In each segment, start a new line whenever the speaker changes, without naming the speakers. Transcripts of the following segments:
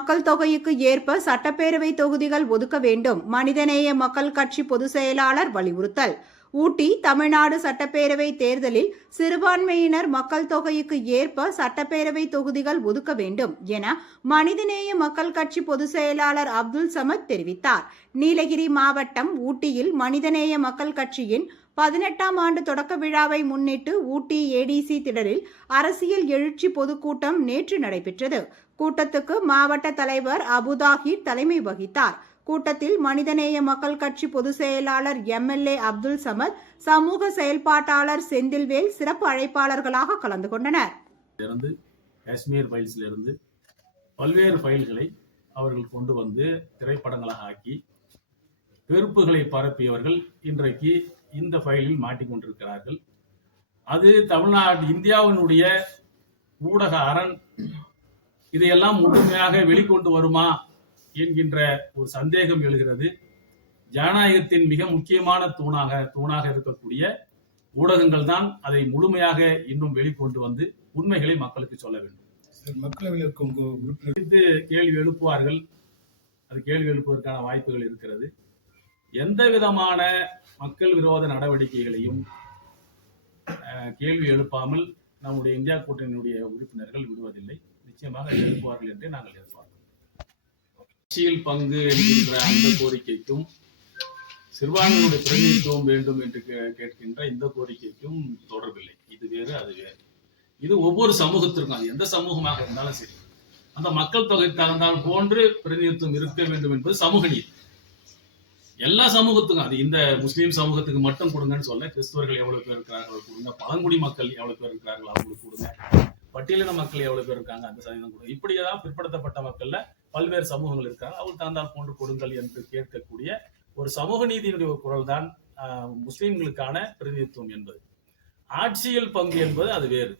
மக்கள் தொகைக்கு ஏற்ப சட்டப்பேரவை தொகுதிகள் ஒதுக்க வேண்டும் மனிதநேய மக்கள் கட்சி பொதுச் செயலாளர் வலியுறுத்தல். ஊட்டி தமிழ்நாடு சட்டப்பேரவை தேர்தலில் சிறுபான்மையினர் மக்கள் தொகைக்கு ஏற்ப சட்டப்பேரவை தொகுதிகள் ஒதுக்க வேண்டும் என மனிதநேய மக்கள் கட்சி பொதுச் செயலாளர் அப்துல் சமத் தெரிவித்தார். நீலகிரி மாவட்டம் ஊட்டியில் மனிதநேய மக்கள் கட்சியின் பதினெட்டாம் ஆண்டு தொடக்க விழாவை முன்னிட்டு ஊட்டி ஏடிசி திடலில் அரசியல் எழுச்சி பொதுக்கூட்டம் நேற்று நடைபெற்றது. கூட்டத்துக்கு மாவட்ட தலைவர் அபுதாஹிர் தலைமை வகித்தார். கூட்டத்தில் மனிதநேய மக்கள் கட்சி பொதுச் செயலாளர் எம்எல்ஏ அப்துல் சமத் சமூக செயல்பாட்டாளர் செந்தில்வேல் சிறப்பு அழைப்பாளர்களாக கலந்து கொண்டனர்.
இருந்து காஷ்மீர் ஃபைல்ஸ்ல இருந்து பல்வேறு ஃபைல்களை அவர்கள் கொண்டு வந்து திரைப்படங்களாக ஆக்கி வெறுப்புகளை பரப்பியவர்கள் இன்றைக்கு இந்த ஃபைலில் மாட்டிக்கொண்டிருக்கிறார்கள். அது தமிழ்நாடு இந்தியாவினுடைய ஊடக அரண். இதையெல்லாம் முழுமையாக வெளிக்கொண்டு வருமா என்கின்ற ஒரு சந்தேகம் எழுகிறது. ஜனநாயகத்தின் மிக முக்கியமான தூணாக தூணாக இருக்கக்கூடிய ஊடகங்கள் தான் அதை முழுமையாக இன்னும் வெளிக்கொண்டு வந்து உண்மைகளை மக்களுக்கு சொல்ல வேண்டும்.
மக்களவையில்
கேள்வி எழுப்புவார்கள். அது கேள்வி எழுப்புவதற்கான வாய்ப்புகள் இருக்கிறது. எந்த விதமான மக்கள் விரோத நடவடிக்கைகளையும் அஹ், கேள்வி எழுப்பாமல் நம்முடைய இந்தியா கூட்டணியினுடைய உறுப்பினர்கள் விடுவதில்லை. நிச்சயமாக எழுப்புவார்கள் என்றே நாங்கள் எதிர்பார்க்கிறோம். கட்சியில் பங்கு என்கின்ற அந்த கோரிக்கைக்கும் சிறுபான்மையுடைய பிரதிநிதித்துவம் வேண்டும் என்று கே- கேட்கின்ற இந்த கோரிக்கைக்கும் தொடர்பில்லை. இது வேறு அது வேறு. இது ஒவ்வொரு சமூகத்திற்கும் அது எந்த சமூகமாக இருந்தாலும் சரி. அந்த மக்கள் தொகை தகுந்தால் போன்று பிரதிநிதித்துவம் இருக்க வேண்டும் என்பது சமூக நீதி. எல்லா சமூகத்துக்கும் அது இந்த முஸ்லீம் சமூகத்துக்கு மட்டும் கொடுங்கன்னு சொல்ல கிறிஸ்தவர்கள் எவ்வளவு பேர் இருக்கிறார்கள் கொடுங்க. பழங்குடி மக்கள் எவ்வளவு பேர் இருக்கிறார்கள் அவங்களுக்கு கொடுங்க. பட்டியலின மக்கள் எவ்வளவு பேர் இருக்காங்க அந்த சதவீதம் கொடுங்க. இப்படியேதான் பிற்படுத்தப்பட்ட மக்கள்ல பல்வேறு சமூகங்கள் இருக்காங்க. அவங்களுக்கு தாந்தால் போன்று கொடுங்கள் என்று கேட்கக்கூடிய ஒரு சமூக நீதியினுடைய ஒரு குரல் தான் முஸ்லீம்களுக்கான பிரதிநிதித்துவம் என்பது. ஆட்சியில் பங்கு என்பது அது வேறு.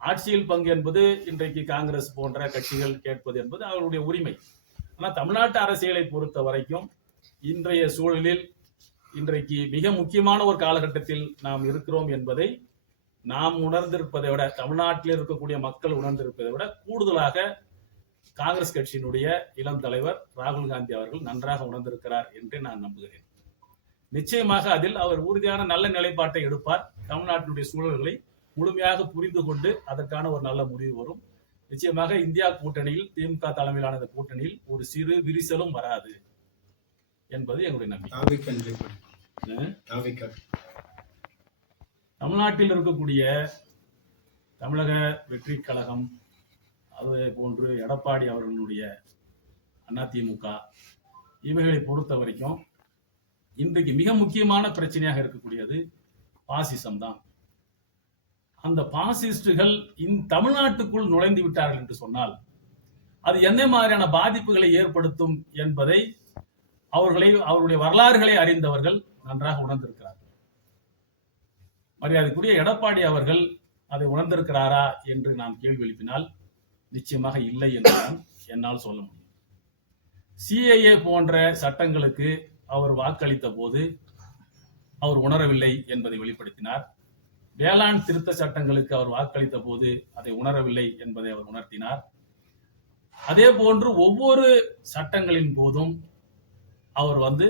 ஆட்சியில் பங்கு என்பது இன்றைக்கு காங்கிரஸ் போன்ற கட்சிகள் கேட்பது என்பது அவர்களுடைய உரிமை. ஆனால் தமிழ்நாட்டு அரசியலை பொறுத்த வரைக்கும் இன்றைய சூழலில் இன்றைக்கு மிக முக்கியமான ஒரு காலகட்டத்தில் நாம் இருக்கிறோம் என்பதை நாம் உணர்ந்திருப்பதை விட தமிழ்நாட்டில் இருக்கக்கூடிய மக்கள் உணர்ந்திருப்பதை விட கூடுதலாக காங்கிரஸ் கட்சியினுடைய இளம் தலைவர் ராகுல் காந்தி அவர்கள் நன்றாக உணர்ந்திருக்கிறார் என்று நான் நம்புகிறேன். நிச்சயமாக அதில் அவர் உறுதியான நல்ல நிலைப்பாட்டை எடுப்பார். தமிழ்நாட்டினுடைய சூழல்களை முழுமையாக புரிந்து கொண்டு அதற்கான ஒரு நல்ல முடிவு வரும். நிச்சயமாக இந்தியா கூட்டணியில் திமுக தலைமையிலான இந்த கூட்டணியில் ஒரு சிறு விரிசலும் வராது. என்பது எங்களுடைய நம்பிக்கை. தமிழ்நாட்டில் இருக்கக்கூடிய தமிழக வெற்றி கழகம் அதே போன்று எடப்பாடி அவர்களுடைய அதிமுக இவைகளை பொறுத்த வரைக்கும் இன்றைக்கு மிக முக்கியமான பிரச்சனையாக இருக்கக்கூடியது பாசிசம் தான். அந்த பாசிஸ்டுகள் இந்த தமிழ்நாட்டுக்குள் நுழைந்து விட்டார்கள் என்று சொன்னால் அது என்ன மாதிரியான பாதிப்புகளை ஏற்படுத்தும் என்பதை அவர்களை அவருடைய வரலாறுகளை அறிந்தவர்கள் நன்றாக உணர்ந்திருக்கிறார்கள். மரியாதைக்குரிய எடப்பாடி அவர்கள் அதை உணர்ந்திருக்கிறாரா என்று நாம் கேள்வி எழுப்பினால் நிச்சயமாக இல்லை என்று என்னால் சொல்ல முடியும். சிஏஏ போன்ற சட்டங்களுக்கு அவர் வாக்களித்த போது அவர் உணரவில்லை என்பதை வெளிப்படுத்தினார். வேளாண் திருத்த சட்டங்களுக்கு அவர் வாக்களித்த போது அதை உணரவில்லை என்பதை அவர் உணர்த்தினார். அதே போன்று ஒவ்வொரு சட்டங்களின் போதும் அவர் வந்து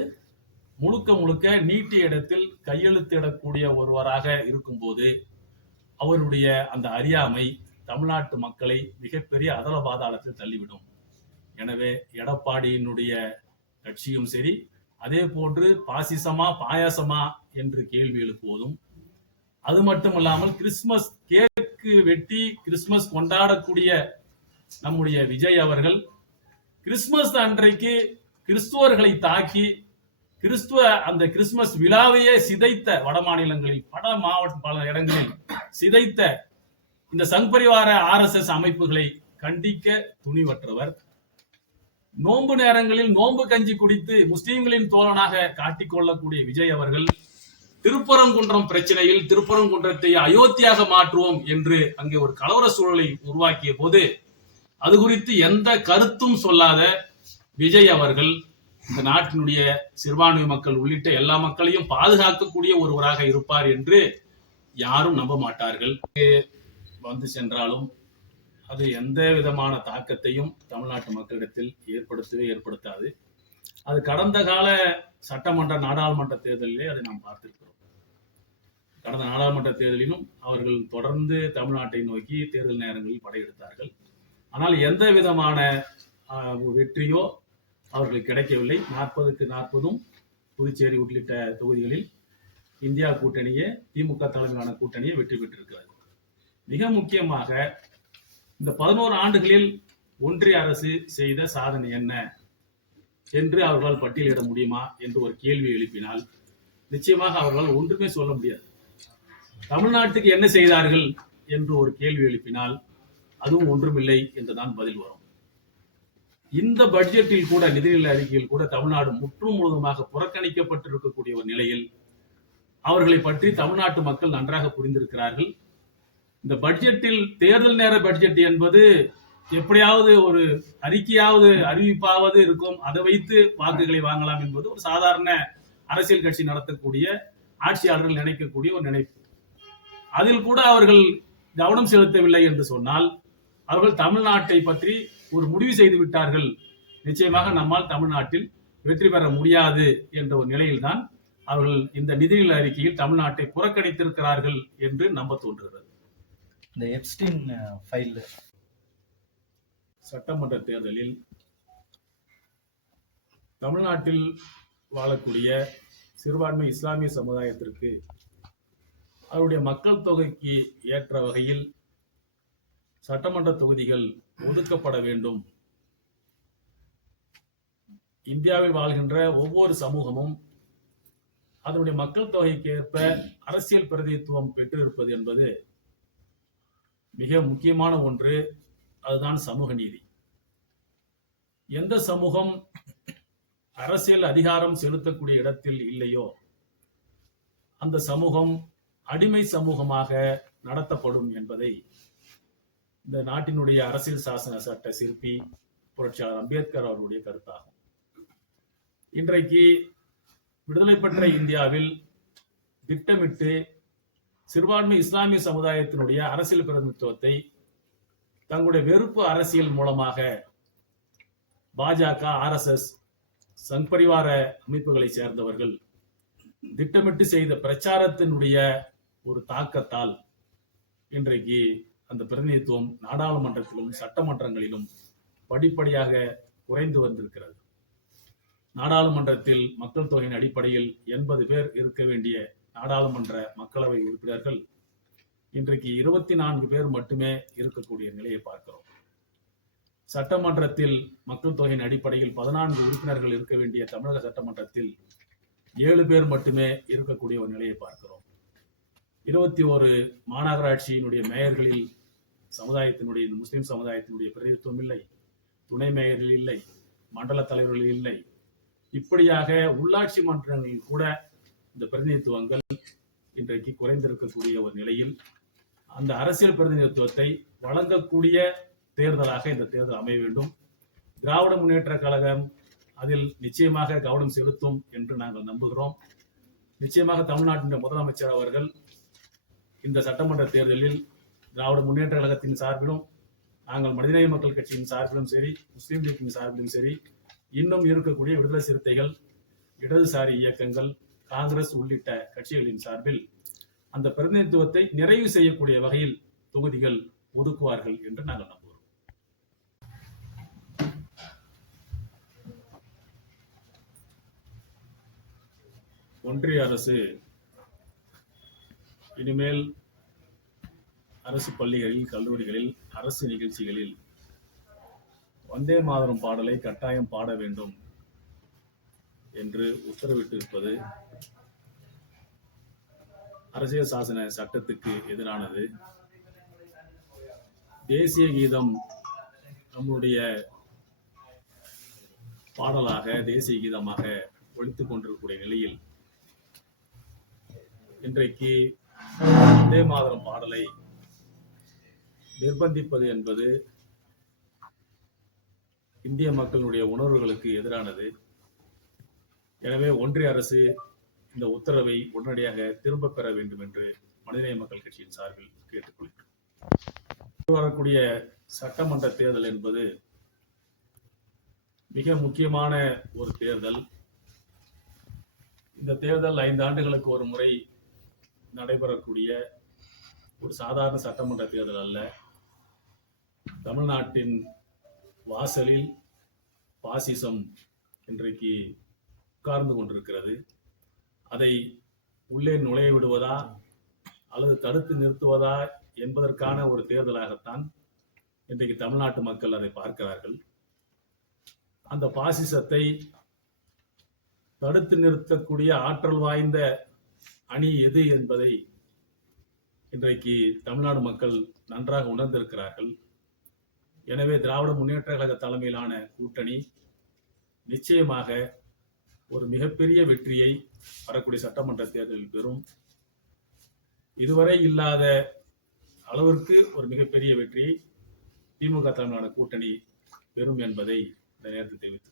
முழுக்க முழுக்க நீட்டிய இடத்தில் கையெழுத்திடக்கூடிய ஒருவராக இருக்கும்போது அவருடைய அந்த அறியாமை தமிழ்நாட்டு மக்களை மிகப்பெரிய அதல பாதாளத்தில் தள்ளிவிடும். எனவே எடப்பாடியினுடைய கட்சியும் சரி அதே போன்று பாசிசமா பாயாசமா என்று கேள்வி எழுப்புவதும் அது மட்டுமல்லாமல் கிறிஸ்துமஸ் கேக்கு வெட்டி கிறிஸ்துமஸ் கொண்டாடக்கூடிய நம்முடைய விஜய் அவர்கள் கிறிஸ்துமஸ் அன்றைக்கு கிறிஸ்துவர்களை தாக்கி கிறிஸ்துவ அந்த கிறிஸ்துமஸ் விழாவையே சிதைத்த வட மாநிலங்களில் பல மாவட்ட பல இடங்களில் சிதைத்த இந்த சங்பரிவார ஆர்எஸ்எஸ் அமைப்புகளை கண்டிக்க துணிவற்றவர். நோன்பு நேரங்களில் நோன்பு கஞ்சி குடித்து முஸ்லீம்களின் தோழனாக காட்டிக்கொள்ளக்கூடிய விஜய் அவர்கள் திருப்பரங்குன்றம் பிரச்சனையில் திருப்பரங்குன்றத்தை அயோத்தியாக மாற்றுவோம் என்று அங்கே ஒரு கலவர சூழலை உருவாக்கிய போது அது குறித்து எந்த கருத்தும் சொல்லாத விஜய் அவர்கள் இந்த நாட்டினுடைய சிறுபான்மை மக்கள் உள்ளிட்ட எல்லா மக்களையும் பாதுகாக்கக்கூடிய ஒருவராக இருப்பார் என்று யாரும் நம்ப மாட்டார்கள். வந்து சென்றாலும் அது எந்த விதமான தாக்கத்தையும் தமிழ்நாட்டு மக்களிடத்தில் ஏற்படுத்தவே ஏற்படுத்தாது. அது கடந்த கால சட்டமன்ற நாடாளுமன்ற தேர்தலிலே அதை நாம் பார்த்திருக்கிறோம். கடந்த நாடாளுமன்ற தேர்தலிலும் அவர்கள் தொடர்ந்து தமிழ்நாட்டை நோக்கி தேர்தல் நேரங்களில் படையெடுத்தார்கள். ஆனால் எந்த விதமான வெற்றியோ அவர்கள் கிடைக்கவில்லை. நாற்பதுக்கு நாற்பதும் புதுச்சேரி உள்ளிட்ட தொகுதிகளில் இந்தியா கூட்டணியே திமுக தலைமையிலான கூட்டணியை வெற்றி பெற்றிருக்கிறது. மிக முக்கியமாக இந்த பதினோரு ஆண்டுகளில் ஒன்றிய அரசு செய்த சாதனை என்ன? என்று அவர்களால் பட்டியலிட முடியுமா? என்று ஒரு கேள்வி எழுப்பினால் நிச்சயமாக அவர்களால் ஒன்றுமே சொல்ல முடியாது. தமிழ்நாட்டுக்கு என்ன செய்தார்கள்? என்று ஒரு கேள்வி எழுப்பினால் அதுவும் ஒன்றுமில்லை என்றுதான் பதில் வரும். இந்த பட்ஜெட்டில் கூட நிதிநிலை அறிக்கையில் கூட தமிழ்நாடு முற்றும் முழுவதுமாக புறக்கணிக்கப்பட்டிருக்கக்கூடிய ஒரு நிலையில் அவர்களை பற்றி தமிழ்நாட்டு மக்கள் நன்றாக புரிந்திருக்கிறார்கள். இந்த பட்ஜெட்டில் தேர்தல் நேர பட்ஜெட் என்பது எப்படியாவது ஒரு அறிக்கையாவது அறிவிப்பாவது இருக்கும். அதை வைத்து வாக்குகளை வாங்கலாம் என்பது ஒரு சாதாரண அரசியல் கட்சி நடத்தக்கூடிய ஆட்சியாளர்கள் நினைக்கக்கூடிய ஒரு நினைப்பு. அதில் கூட அவர்கள் கவனம் செலுத்தவில்லை என்று சொன்னால் அவர்கள் தமிழ்நாட்டை பற்றி ஒரு முடிவு செய்து விட்டார்கள். நிச்சயமாக நம்மால் தமிழ்நாட்டில் வெற்றி பெற முடியாது என்ற ஒரு நிலையில்தான் அவர்கள் இந்த நிதிநிலை அறிக்கையில் தமிழ்நாட்டை புறக்கணித்திருக்கிறார்கள் என்று நம்ப தோன்றுகிறது.
இந்த எப்ஸ்டின் ஃபைல்
சட்டமன்ற தேர்தலில் தமிழ்நாட்டில் வாழக்கூடிய சிறுபான்மை இஸ்லாமிய சமுதாயத்திற்கு அவருடைய மக்கள் தொகைக்கு ஏற்ற வகையில் சட்டமன்ற தொகுதிகள் ஒதுக்கப்பட வேண்டும். இந்தியாவில் வாழ்கின்ற ஒவ்வொரு சமூகமும் அதனுடைய மக்கள் தொகைக்கு ஏற்ப அரசியல் பிரதிநிதித்துவம் பெற்றிருப்பது என்பது மிக முக்கியமான ஒன்று. அதுதான் சமூக நீதி. எந்த சமூகம் அரசியல் அதிகாரம் செலுத்தக்கூடிய இடத்தில் இல்லையோ அந்த சமூகம் அடிமை சமூகமாக நடத்தப்படும் என்பதை இந்த நாட்டினுடைய அரசியல் சாசன சட்ட சிற்பி புரட்சியாளர் அம்பேத்கர் அவருடைய கருத்தாகும். இன்றைக்கு விடுதலை பெற்ற இந்தியாவில் திட்டமிட்டு சிறுபான்மை இஸ்லாமிய சமுதாயத்தினுடைய அரசியல் பிரதிநிதித்துவத்தை தங்களுடைய வெறுப்பு அரசியல் மூலமாக பாஜக ஆர்எஸ்எஸ் சங் பரிவார அமைப்புகளை சேர்ந்தவர்கள் திட்டமிட்டு செய்த பிரச்சாரத்தினுடைய ஒரு தாக்கத்தால் இன்றைக்கு அந்த பிரதிநிதித்துவம் நாடாளுமன்றத்திலும் சட்டமன்றங்களிலும் படிப்படியாக குறைந்து வந்திருக்கிறது. நாடாளுமன்றத்தில் மக்கள் தொகையின் அடிப்படையில் எண்பது பேர் இருக்க வேண்டிய நாடாளுமன்ற மக்களவை உறுப்பினர்கள் இன்றைக்கு இருபத்தி நான்கு பேர் மட்டுமே இருக்கக்கூடிய நிலையை பார்க்கிறோம். சட்டமன்றத்தில் மக்கள் தொகையின் அடிப்படையில் பதினான்கு உறுப்பினர்கள் இருக்க வேண்டிய தமிழக சட்டமன்றத்தில் ஏழு பேர் மட்டுமே இருக்கக்கூடிய ஒரு நிலையை பார்க்கிறோம். இருபத்தி ஒரு மாநகராட்சியினுடைய மேயர்களில் சமுதாயத்தினுடைய இந்த முஸ்லீம் சமுதாயத்தினுடைய பிரதிநிதித்துவம் இல்லை. துணை மேயர்கள் இல்லை. மண்டல தலைவர்கள் இல்லை. இப்படியாக உள்ளாட்சி மன்றங்களில் கூட இந்த பிரதிநிதித்துவங்கள் இன்றைக்கு குறைந்திருக்கக்கூடிய ஒரு நிலையில் அந்த அரசியல் பிரதிநிதித்துவத்தை வழங்கக்கூடிய தேர்தலாக இந்த தேர்தல் அமைய வேண்டும். திராவிட முன்னேற்ற கழகம் அதில் நிச்சயமாக கவனம் செலுத்தும் என்று நாங்கள் நம்புகிறோம். நிச்சயமாக தமிழ்நாட்டின் முதலமைச்சர் அவர்கள் இந்த சட்டமன்ற தேர்தலில் திராவிட முன்னேற்ற கழகத்தின் சார்பிலும் நாங்கள் மனிதநேய மக்கள் கட்சியின் சார்பிலும் சரி முஸ்லீம் லீக்கின் சார்பிலும் சரி இன்னும் இருக்கக்கூடிய விடுதலை சிறுத்தைகள் இடதுசாரி இயக்கங்கள் காங்கிரஸ் உள்ளிட்ட கட்சிகளின் சார்பில் அந்த பிரதிநிதித்துவத்தை நிறைவு செய்யக்கூடிய வகையில் தொகுதிகள் ஒதுக்குவார்கள் என்று நாங்கள் நம்புகிறோம். ஒன்றிய அரசு இனிமேல் அரசு பள்ளிகளில் கல்லூரிகளில் அரசு நிகழ்ச்சிகளில் வந்தே மாதரம் பாடலை கட்டாயம் பாட வேண்டும் என்று உத்தரவிட்டிருப்பது அரசியல் சாசன சட்டத்துக்கு எதிரானது. தேசிய கீதம் நம்முடைய பாடலாக தேசிய கீதமாக ஒழித்துக் கொண்டிருக்கக்கூடிய நிலையில் இன்றைக்கு வந்தே மாதரம் பாடலை நிர்பந்திப்பது என்பது இந்திய மக்களுடைய உணர்வுகளுக்கு எதிரானது. எனவே ஒன்றிய அரசு இந்த உத்தரவை உடனடியாக திரும்ப பெற வேண்டும் என்று மனிதநேய மக்கள் கட்சியின் சார்பில் கேட்டுக்கொள்கிறோம். வரக்கூடிய சட்டமன்ற தேர்தல் என்பது மிக முக்கியமான ஒரு தேர்தல். இந்த தேர்தல் ஐந்து ஆண்டுகளுக்கு ஒரு முறை நடைபெறக்கூடிய ஒரு சாதாரண சட்டமன்ற தேர்தல் அல்ல. தமிழ்நாட்டின் வாசலில் பாசிசம் இன்றைக்கு உட்கார்ந்து கொண்டிருக்கிறது. அதை உள்ளே நுழைய விடுவதா அல்லது தடுத்து நிறுத்துவதா என்பதற்கான ஒரு தேர்தலாகத்தான் இன்றைக்கு தமிழ்நாட்டு மக்கள் அதை பார்க்கிறார்கள். அந்த பாசிசத்தை தடுத்து நிறுத்தக்கூடிய ஆற்றல் வாய்ந்த அணி எது என்பதை இன்றைக்கு தமிழ்நாடு மக்கள் நன்றாக உணர்ந்திருக்கிறார்கள். எனவே திராவிட முன்னேற்ற கழக தலைமையிலான கூட்டணி நிச்சயமாக ஒரு மிகப்பெரிய வெற்றியை வரக்கூடிய சட்டமன்ற தேர்தலில் பெறும். இதுவரை இல்லாத அளவிற்கு ஒரு மிகப்பெரிய வெற்றியை திமுக தலைமையிலான கூட்டணி பெறும் என்பதை இந்த நேரத்தில் தெரிவித்து